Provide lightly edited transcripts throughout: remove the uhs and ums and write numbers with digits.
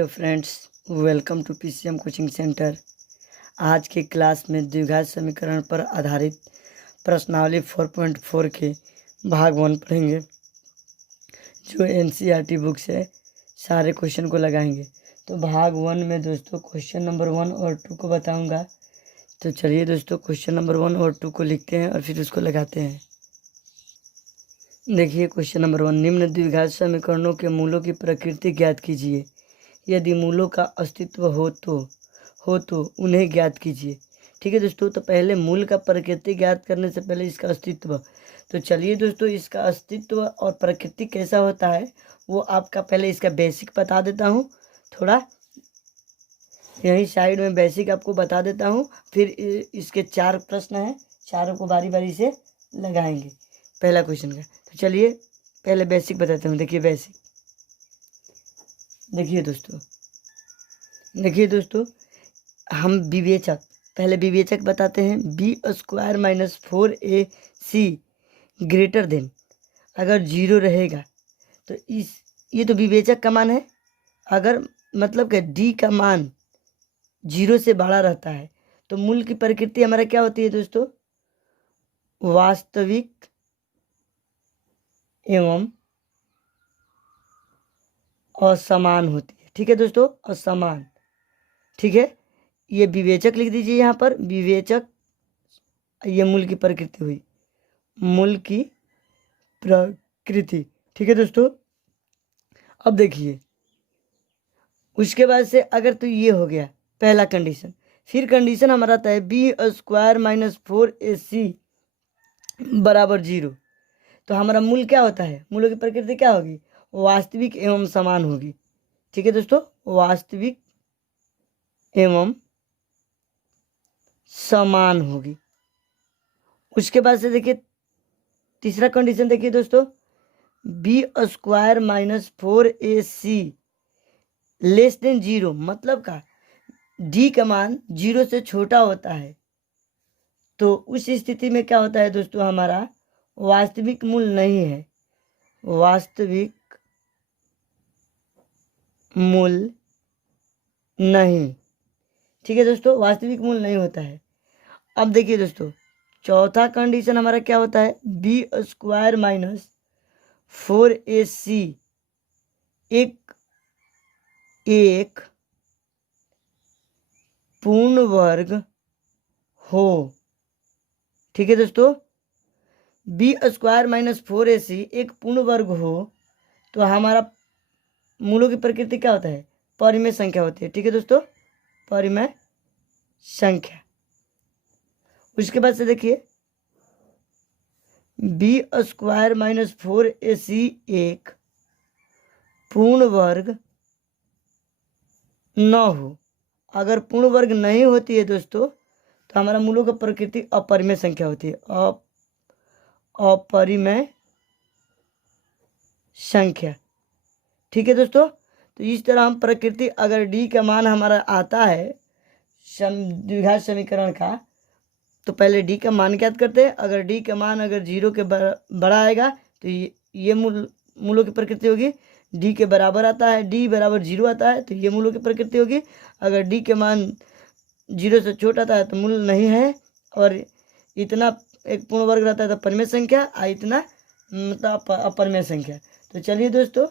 Hello friends, welcome to PCM coaching centre. आज की class में द्विघात समीकरण पर आधारित प्रश्नावली 4.4 के भाग 1 पढ़ेंगे, जो एनसीईआरटी बुक से सारे क्वेश्चन को लगाएंगे। तो भाग 1 में दोस्तों क्वेश्चन नंबर 1 और 2 को बताऊंगा। तो चलिए दोस्तों क्वेश्चन नंबर 1 और 2 को लिखते हैं और फिर उसको लगाते हैं। देखिए क्वेश्चन नंबर 1, निम्न द्विघात समीकरणों के मूलों की प्रकृति ज्ञात कीजिए। यदि मूलों का अस्तित्व हो तो उन्हें ज्ञात कीजिए। ठीक है दोस्तों, तो पहले मूल का प्रकृति ज्ञात करने से पहले इसका अस्तित्व। तो चलिए दोस्तों, इसका अस्तित्व और प्रकृति कैसा होता है वो आपका पहले इसका बेसिक बता देता हूँ। थोड़ा यहीं साइड में बेसिक आपको बता देता हूँ, फिर इसके 4 प्रश्न हैं, चारों को बारी बारी से लगाएंगे पहला क्वेश्चन का। तो चलिए पहले बेसिक बताता हूँ। देखिए बेसिक, देखिए दोस्तों हम विवेचक, पहले विवेचक बताते हैं। b² minus 4ac greater then, अगर 0 रहेगा तो ये तो विवेचक का मान है। अगर मतलब कि d का मान 0 से बड़ा रहता है तो मूल की प्रकृति हमारा क्या होती है दोस्तों? वास्तविक एवं असमान होती है। ठीक है दोस्तों, असमान। ठीक है, ये विवेचक लिख दीजिए यहाँ पर, विवेचक। ये मूल की प्रकृति हुई, मूल की प्रकृति। ठीक है दोस्तों, अब देखिए उसके बाद से अगर तो ये हो गया पहला कंडीशन, फिर कंडीशन हमारा आता है b² माइनस 4ac बराबर 0। तो हमारा मूल क्या होता है? मूलों की प्रकृति क्या होगी? वास्तविक एवं समान होगी। ठीक है दोस्तों, वास्तविक एवं समान होगी। उसके बाद से देखिए तीसरा कंडीशन, देखिए दोस्तों, b² minus 4ac less than 0, मतलब का d का मान 0 से छोटा होता है। तो उस स्थिति में क्या होता है दोस्तों? हमारा वास्तविक मूल नहीं है, वास्तविक मूल नहीं। ठीक है दोस्तों, वास्तविक मूल नहीं होता है। अब देखिए दोस्तों चौथा कंडीशन हमारा क्या होता है? b² माइनस 4ac एक पूर्ण वर्ग हो। ठीक है दोस्तों, b² माइनस 4ac एक पूर्ण वर्ग हो तो हमारा मूलों की प्रकृति क्या होता है? परिमेय संख्या होती है। ठीक है दोस्तों, परिमेय संख्या। उसके बाद से देखिए b² माइनस 4ac एक पूर्ण वर्ग न हो। अगर पूर्ण वर्ग नहीं होती है दोस्तों तो हमारा मूलों की प्रकृति अपरिमेय संख्या होती है, अपरिमेय संख्या। ठीक है दोस्तों, तो इस तरह हम प्रकृति, अगर d का मान हमारा आता है द्विघात समीकरण का, तो पहले d का मान ज्ञात करते हैं। अगर d का मान अगर 0 के बड़ा आएगा तो ये मूलों की प्रकृति होगी। d के बराबर आता है, d बराबर 0 आता है तो ये मूलों की प्रकृति होगी। अगर d के मान 0 से छोटा आता है तो मूल नहीं है, और इतना एक पूर्ण वर्ग रहता है तो परिमेय संख्या, इतना मतलब अपरिमेय संख्या। तो चलिए दोस्तों,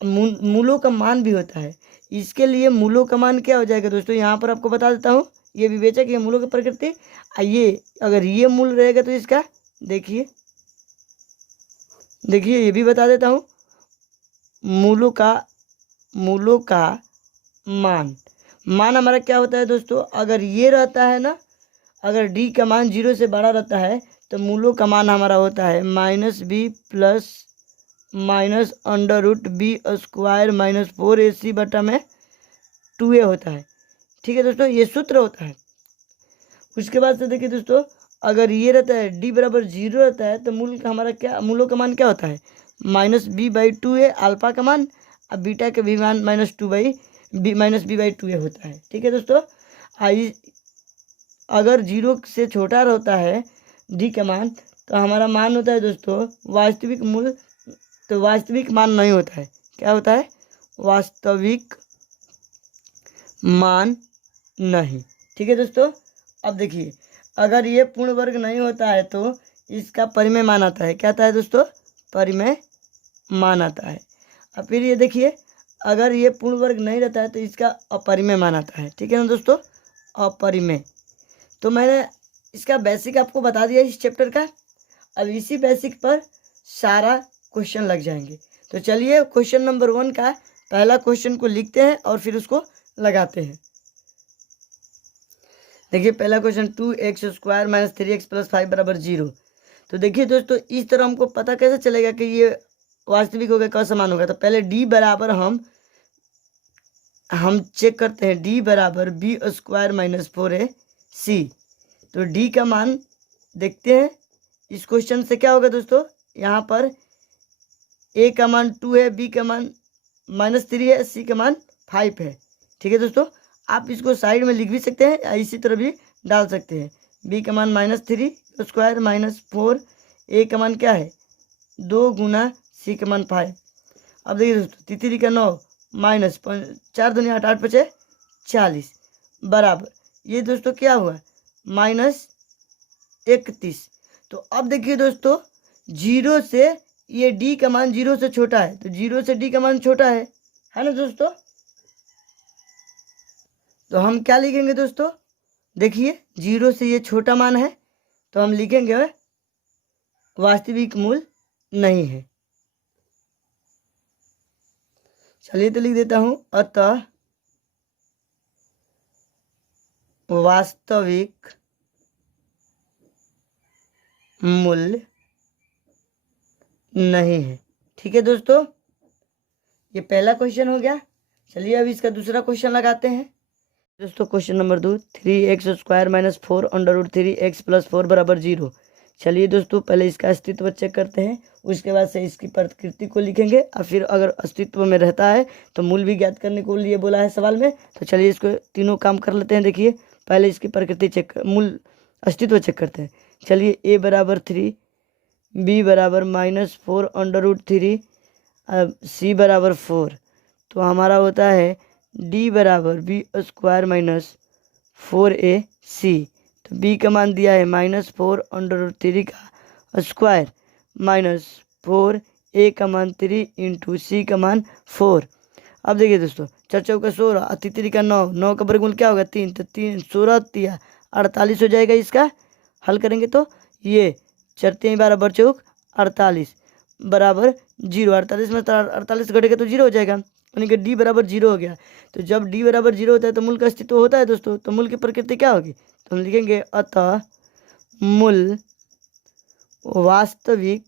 मूलों का मान भी होता है। इसके लिए मूलों का मान क्या हो जाएगा दोस्तों? यहाँ पर आपको बता देता हूँ। ये विवेचक, ये मूलों की प्रकृति। ये अगर ये मूल रहेगा तो इसका देखिए ये भी बता देता हूँ। मूलों का मान हमारा क्या होता है दोस्तों? अगर ये रहता है ना, अगर d का मान 0 से बड़ा रहता है तो मूलों का मान हमारा होता है -b plus minus √b² minus 4ac बटा में 2a होता है। ठीक है दोस्तों, ये सूत्र होता है। उसके बाद से देखिए दोस्तों, अगर ये रहता है d बराबर 0 रहता है तो मूलों का मान क्या होता है? -b/2a अल्फा का मान, अब बीटा का भी मान -b/2a होता है। ठीक है दोस्तों, अगर 0 से छोटा रहता है d का मान तो हमारा मान होता है दोस्तों वास्तविक मूल। तो वास्तविक मान नहीं होता है, क्या होता है? वास्तविक मान नहीं। ठीक है दोस्तों, अब देखिए अगर ये पूर्ण वर्ग नहीं होता है तो इसका परिमेय मान आता है। क्या आता है दोस्तों? परिमेय मान आता है। अब फिर ये देखिए अगर ये पूर्ण वर्ग नहीं रहता है तो इसका अपरिमेय मान आता है। ठीक है ना दोस्तों, अपरिमेय। तो मैंने इसका बेसिक आपको बता दिया इस चैप्टर का। अब इसी बेसिक पर सारा क्वेश्चन लग जाएंगे। तो चलिए क्वेश्चन नंबर 1 का पहला क्वेश्चन को लिखते हैं और फिर उसको लगाते हैं। देखिए पहला क्वेश्चन 2x² - 3x + 5 = 0। तो देखिए दोस्तों इस तरह हमको पता कैसे चलेगा कि ये वास्तविक होगा, का समान होगा। तो पहले d बराबर हम चेक करते हैं, d बराबर b² - 4ac। तो d का मान देखते हैं इस क्वेश्चन से क्या होगा दोस्तों। यहाँ पर a का मान 2 है, b का मान -3 है, c का मान 5 है। ठीक है दोस्तों, आप इसको साइड में लिख भी सकते हैं या इसी तरह भी डाल सकते हैं। b का मान -3² -4, a का मान क्या है 2 गुना c का मान 5। अब देखिए दोस्तों 3 का 9 माइनस 4 दूनी 8, 8 × 5 = 40 बराबर ये दोस्तों क्या हुआ -31। तो अब देखिए दोस्तों 0 से ये d का मान 0 से छोटा है, तो 0 से d का मान छोटा है ना दोस्तों। तो हम क्या लिखेंगे दोस्तों, देखिए 0 से ये छोटा मान है तो हम लिखेंगे वास्तविक मूल नहीं है। चलिए तो लिख देता हूं, अतः वास्तविक मूल्य नहीं है। ठीक है दोस्तों, ये पहला क्वेश्चन हो गया। चलिए अब इसका दूसरा क्वेश्चन लगाते हैं दोस्तों। Question number 2 3x² - 4 √3x + 4 = 0। चलिए दोस्तों पहले इसका अस्तित्व चेक करते हैं, उसके बाद से इसकी प्रकृति को लिखेंगे और फिर अगर अस्तित्व में रहता है तो मूल भी ज्ञात करने को लिए बोला है सवाल में। तो चलिए इसको तीनों काम कर लेते हैं। देखिए पहले इसकी प्रकृति चेक, मूल अस्तित्व चेक करते हैं। चलिए a बराबर 3, b बराबर -4 √3, c बराबर 4। तो हमारा होता है d बराबर b² - 4ac। तो b का मान दिया है -4 √3 का स्क्वायर -4, a का मान 3 × c का मान 4। अब देखिए दोस्तों 4 चौका 16, 3 का 9, 9 का वर्गमूल क्या होगा 3, तो 3 16 3 48 हो जाएगा। इसका हल करेंगे तो ये 4 3 12 बर चौक 48 बराबर 0। 48 में 48 घटेगा तो 0 हो जाएगा, यानी कि d बराबर 0 हो गया। तो जब d बराबर 0 होता है तो मूल का अस्तित्व होता है दोस्तों। तो मूल की प्रकृति क्या होगी, तो हम लिखेंगे अतः मूल वास्तविक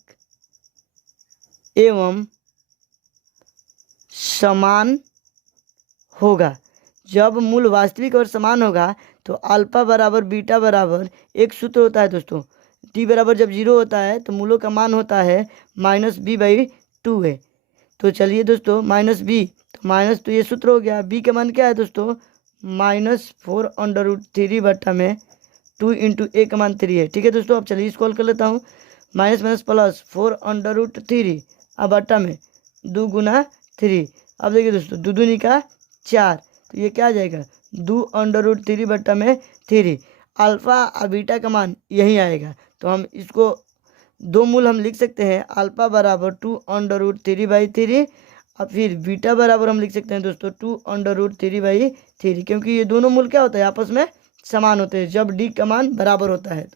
एवं समान होगा। जब मूल वास्तविक और समान होगा तो अल्फा बराबर बीटा बराबर एक सूत्र होता है दोस्तों। t बराबर जब 0 होता है तो मूलों का मान होता है -b/2 है। तो चलिए दोस्तों -b, तो माइनस तो ये सूत्र हो गया। b का मान क्या है दोस्तों -4 √3 बट्टा में 2 × a का मान 3 है। ठीक है दोस्तों, अब चलिए इसको हल कर लेता हूँ। माइनस माइनस प्लस 4 √3 अब बट्टा में 2 गुना 3। अब देखिए दोस्तों 2 दूनी का 4, तो ये क्या आ जाएगा 2 √3 बट्टा में 3। अल्फ़ा और बीटा का मान यही आएगा। तो हम इसको दो मूल हम लिख सकते हैं, अल्फ़ा बराबर 2 √3/3 और फिर बीटा बराबर हम लिख सकते हैं दोस्तों 2 √3/3, क्योंकि ये दोनों मूल क्या होता है आपस में समान होते हैं जब डी का मान बराबर होता है।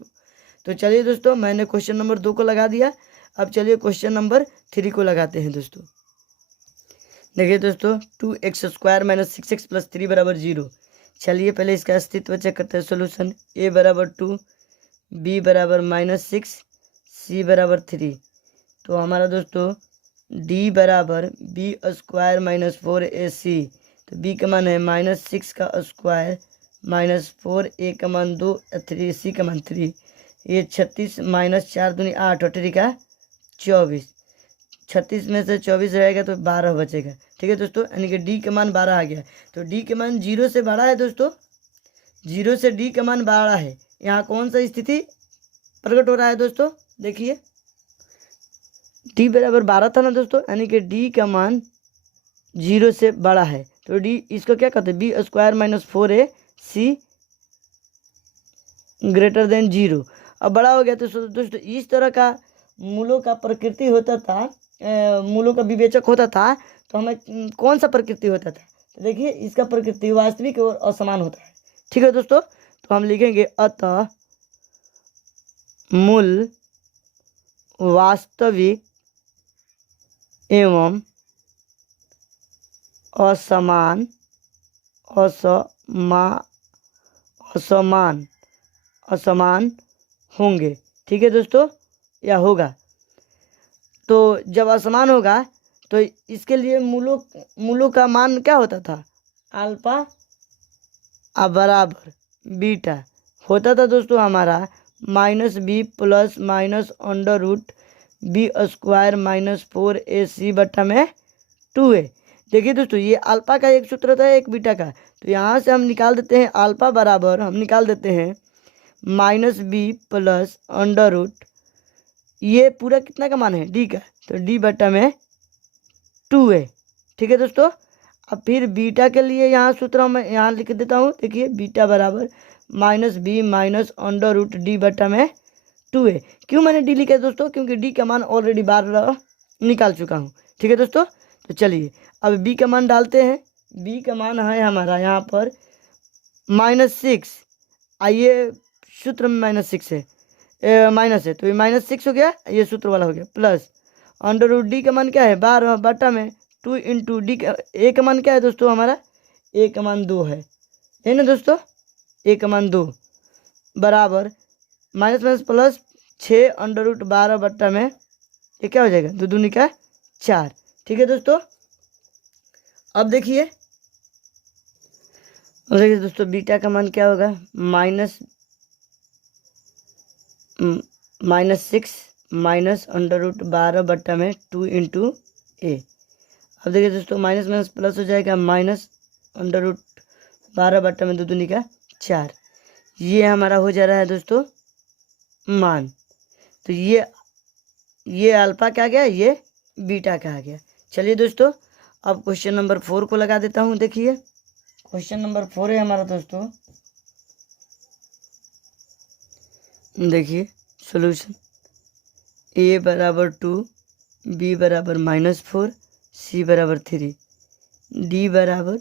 तो चलिए दोस्तों मैंने क्वेश्चन नंबर 2 को लगा दिया। अब चलिए क्वेश्चन नंबर 3 को लगाते हैं दोस्तों। देखिए दोस्तों 2x² - 6x + 3 = 0। चलिए पहले इसका अस्तित्व चेक करते हैं। सोल्यूशन a बराबर 2, b बराबर -6, c बराबर 3। तो हमारा दोस्तों d बराबर b² - 4ac। तो b का मान है -6 का स्क्वायर -4, a का मान 2, 3 c का मान 3। ये 36 -4 दूनी 8 और 3 का 24। 36 में से 24 रहेगा तो 12 बचेगा। ठीक है दोस्तों, यानी कि डी का मान 12 आ गया। तो डी के मान 0 से बड़ा है दोस्तों, 0 से डी का मान बड़ा है। यहाँ कौन सा स्थिति प्रकट हो रहा है दोस्तों, देखिए डी बराबर 12 था ना दोस्तों, यानी कि डी का मान 0 से बड़ा है। तो डी इसको क्या कहते हैं, B square minus 4ac greater than 0। अब बड़ा हो गया तो दोस्तों इस तरह का मूलों का प्रकृति होता था, मूलों का विवेचक होता था, तो हमें कौन सा प्रकृति होता था, तो देखिए इसका प्रकृति वास्तविक और असमान होता है। ठीक है दोस्तों, तो हम लिखेंगे अतः मूल वास्तविक एवं असमान असमान होंगे। ठीक है दोस्तों, या होगा। तो जब असमान होगा तो इसके लिए मूलों का मान क्या होता था, अल्फा बराबर बीटा होता था दोस्तों हमारा minus B plus minus under root B square minus 4ac बट्टा में 2a। देखिए दोस्तों ये अल्फा का एक सूत्र था, एक बीटा का, तो यहाँ से हम निकाल देते हैं अल्फा बराबर, हम निकाल देते हैं minus B plus under root, ये पूरा कितना का मान है, डी का, तो डी बट्टा में 2a। ठीक है दोस्तों, अब फिर बीटा के लिए यहाँ सूत्र मैं यहाँ लिख देता हूँ। देखिए बीटा बराबर minus B minus under root D बट्टा में 2a। क्यों मैंने डी लिखा है दोस्तों, क्योंकि डी का मान ऑलरेडी बार निकाल चुका हूँ। ठीक है दोस्तों, तो चलिए अब बी का मान डालते हैं। बी का मान है हमारा यहाँ पर -6, आइए सूत्र में -6 है, माइनस है तो ये -6 हो गया, ये सूत्र वाला हो गया, प्लस अंडर रूट डी का मान क्या है 12 बट्टा में 2 इंटू डी का ए का मान क्या है दोस्तों, हमारा ए का मान 2 है ना दोस्तों, ए का मान 2 बराबर minus minus plus 6 under root 12 बट्टा में ये क्या हो जाएगा, 2 दूनी का 4। ठीक है दोस्तों, अब देखिए दोस्तों बीटा का मान क्या होगा, -6 माइनस अंडर रूट 12 बट्टा में 2 इंटू ए। अब देखिए दोस्तों माइनस माइनस प्लस हो जाएगा, माइनस अंडर रूट 12 बट्टा में 2 दूनी का 4। ये हमारा हो जा रहा है दोस्तों मान। तो ये अल्फा का आ गया, ये बीटा का आ गया। चलिए दोस्तों अब क्वेश्चन नंबर 4 को लगा देता हूँ। देखिए क्वेश्चन नंबर 4 है हमारा दोस्तों, देखिए सॉल्यूशन a बराबर 2, b बराबर -4, c बराबर 3, d बराबर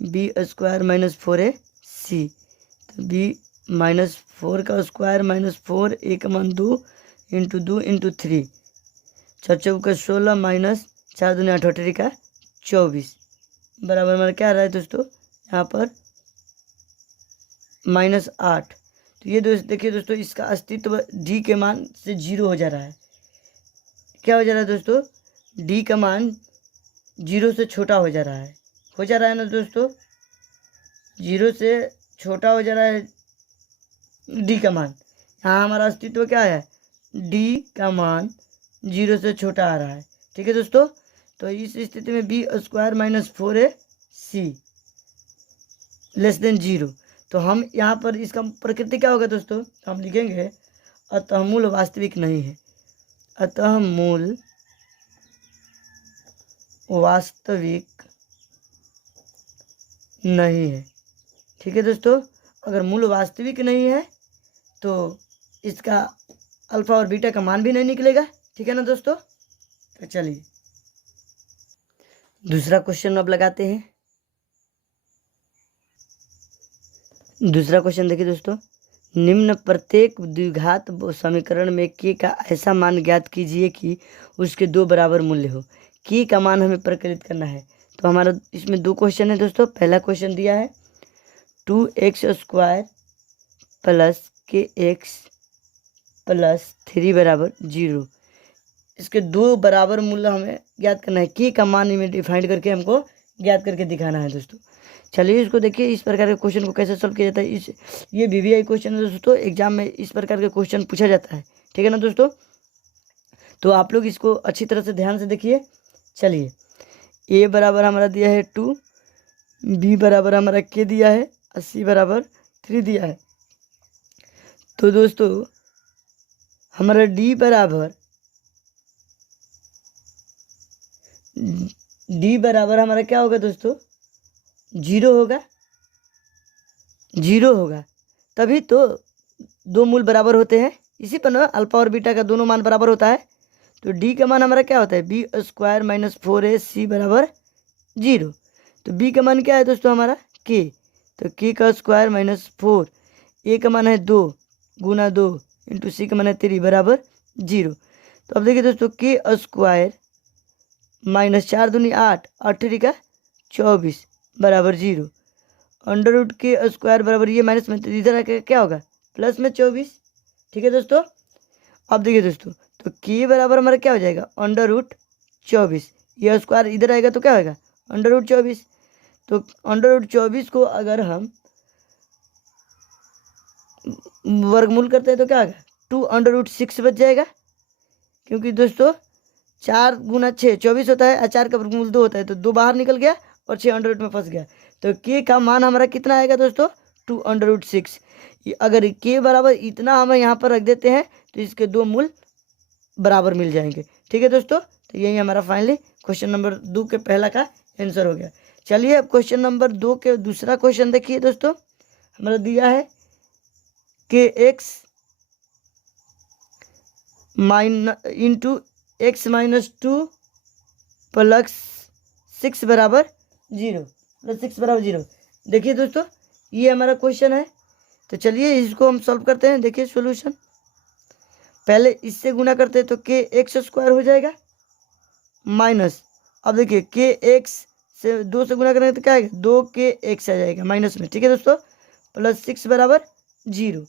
b स्क्वायर माइनस 4ac। तो b -4 का स्क्वायर -4, a का मान 2 इंटू 3, 4 चौका 16 माइनस 4 दूनी 8 का 24 बराबर हमारा क्या आ रहा है दोस्तों, यहाँ पर -8। तो ये देखिए दोस्तों इसका अस्तित्व डी के मान से 0 हो जा रहा है। क्या हो जा रहा है दोस्तों, डी का मान 0 से छोटा हो जा रहा है, ना दोस्तों, 0 से छोटा हो जा रहा है डी का मान। यहाँ हमारा अस्तित्व क्या है, डी का मान 0 से छोटा आ रहा है। ठीक है दोस्तों, तो इस स्थिति में B square minus 4ac less than 0। तो हम यहाँ पर इसका प्रकृति क्या होगा दोस्तों, तो हम लिखेंगे अतः मूल वास्तविक नहीं है, अतः मूल वास्तविक नहीं है। ठीक है दोस्तों, अगर मूल वास्तविक नहीं है तो इसका अल्फा और बीटा का मान भी नहीं निकलेगा। ठीक है ना दोस्तों, तो चलिए दूसरा क्वेश्चन अब लगाते हैं। दूसरा क्वेश्चन देखिए दोस्तों, निम्न प्रत्येक द्विघात समीकरण में k का ऐसा मान ज्ञात कीजिए कि उसके 2 बराबर मूल्य हो। k का मान हमें प्रकलित करना है। तो हमारा इसमें 2 क्वेश्चन है दोस्तों। पहला क्वेश्चन दिया है 2x square plus kx plus 3 बराबर 0। इसके 2 बराबर मूल्य हमें ज्ञात करना है। k का मान में डिफाइंड करके हमको ज्ञात करके दिखाना है दोस्तों। चलिए इसको देखिए, इस प्रकार के क्वेश्चन को कैसे सॉल्व किया जाता है। ये VVI क्वेश्चन है दोस्तों, एग्जाम में इस प्रकार के क्वेश्चन पूछा जाता है। ठीक है ना दोस्तों, तो आप लोग इसको अच्छी तरह से ध्यान से देखिए। चलिए a बराबर हमारा दिया है 2, b बराबर हमारा k दिया है और c बराबर 3 दिया है। तो दोस्तों हमारा d बराबर हमारा क्या होगा दोस्तों, जीरो होगा, जीरो होगा, तभी तो दो मूल बराबर होते हैं। इसी पर ना अल्फा और बीटा का दोनों मान बराबर होता है। तो डी का मान हमारा क्या होता है, बी स्क्वायर माइनस 4ac बराबर जीरो। तो बी का मान क्या है दोस्तों हमारा के, तो के का स्क्वायर माइनस 4, ए का मान है 2 गुना 2 इंटू सी का मान है 3 बराबर जीरो। तो अब देखिए दोस्तों के स्क्वायर माइनस 4 दूनी 8, 8 का 24 बराबर जीरो। अंडर रूट के स्क्वायर बराबर ये माइनस में, तो इधर आके क्या होगा प्लस में 24। ठीक है दोस्तों, अब देखिए दोस्तों, तो के बराबर हमारा क्या हो जाएगा अंडर रूट 24, ये स्क्वायर इधर आएगा तो क्या होगा अंडर रूट 24। तो अंडर रूट 24 को अगर हम वर्गमूल करते हैं तो क्या होगा 2 अंडर रूट 6 बच जाएगा, क्योंकि दोस्तों 4 गुना 6 24 होता है और 4 का वर्गमूल 2 होता है, तो 2 बाहर निकल गया और 6 अंडर रूट में फंस गया। तो के का मान हमारा कितना आएगा दोस्तों 2 अंडर रूट 6। अगर के बराबर इतना हम यहाँ पर रख देते हैं तो इसके दो मूल बराबर मिल जाएंगे। ठीक है दोस्तों, तो यही हमारा फाइनली क्वेश्चन नंबर 2 के पहला का आंसर हो गया। चलिए अब क्वेश्चन नंबर 2 के दूसरा क्वेश्चन देखिए दोस्तों, हमारा दिया है कि x into x minus 2 plus 6 बराबर जीरो, प्लस 6 बराबर जीरो। देखिए दोस्तों ये हमारा क्वेश्चन है, तो चलिए इसको हम सॉल्व करते हैं। देखिए सॉल्यूशन, पहले इससे गुना करते हैं तो के एक्स स्क्वायर हो जाएगा माइनस, अब देखिए के एक्स से 2 से गुना करेंगे तो क्या आएगा 2 के एक्स आ जाएगा माइनस में। ठीक है दोस्तों, प्लस 6 बराबर जीरो।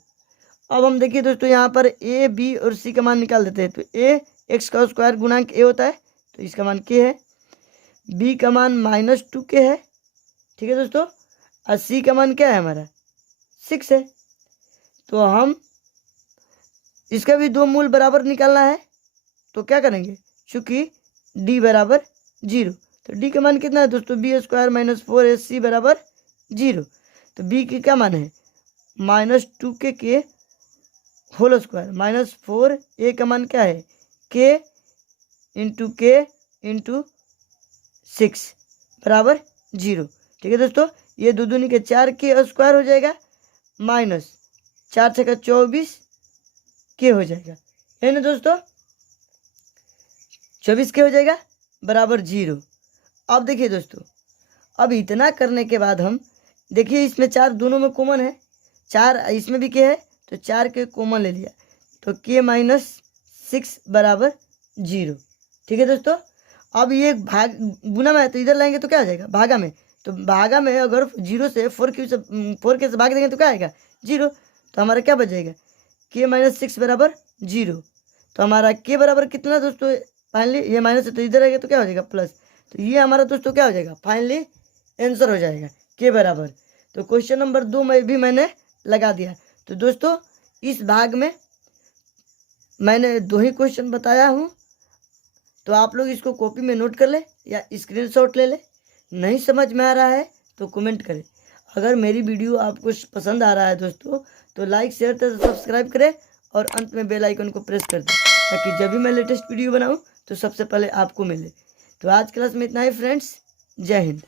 अब हम देखिए दोस्तों यहाँ पर ए बी और सी का मान निकाल देते हैं। तो ए एक्स का स्क्वायर गुणांक ए होता है, तो इसका मान के है, बी का मान माइनस 2 के है। ठीक है दोस्तों, और सी का मान क्या है हमारा 6 है। तो हम इसका भी दो मूल बराबर निकालना है, तो क्या करेंगे चूँकि डी बराबर जीरो, तो डी का मान कितना है दोस्तों बी स्क्वायर माइनस 4ac बराबर जीरो। तो बी की क्या मान है माइनस 2 के होल स्क्वायर माइनस 4, ए का मान क्या है के इंटू 6 बराबर जीरो। ठीक है दोस्तों, ये दो दूनी के 4 के स्क्वायर हो जाएगा माइनस 4 छक्का 24 के हो जाएगा, है ना दोस्तों 24 के हो जाएगा बराबर जीरो। अब देखिए दोस्तों, अब इतना करने के बाद हम देखिए इसमें 4 दोनों में कॉमन है, 4 इसमें भी के है तो 4 के कॉमन ले लिया, तो के माइनस 6 बराबर जीरो। ठीक है दोस्तों, अब ये भाग गुना में है तो इधर लाएंगे तो क्या आ जाएगा भागा में, तो भागा में अगर 0 से 4 के से भाग देंगे तो क्या आएगा जीरो। तो हमारा क्या बच जाएगा के माइनस 6 बराबर जीरो। तो हमारा के बराबर कितना दोस्तों फाइनली ये माइनस है तो इधर आएगा तो क्या हो जाएगा प्लस, तो ये हमारा दोस्तों क्या हो जाएगा फाइनली आंसर हो जाएगा के बराबर। तो क्वेश्चन नंबर 2 में भी मैंने लगा दिया। तो दोस्तों इस भाग में मैंने 2 ही क्वेश्चन बताया हूँ, तो आप लोग इसको कॉपी में नोट कर ले या स्क्रीनशॉट ले ले। नहीं समझ में आ रहा है तो कमेंट करें। अगर मेरी वीडियो आपको पसंद आ रहा है दोस्तों तो लाइक शेयर तथा सब्सक्राइब करें और अंत में बेल आइकन को प्रेस कर दें, ताकि जब भी मैं लेटेस्ट वीडियो बनाऊं तो सबसे पहले आपको मिले। तो आज क्लास में इतना ही फ्रेंड्स, जय हिंद।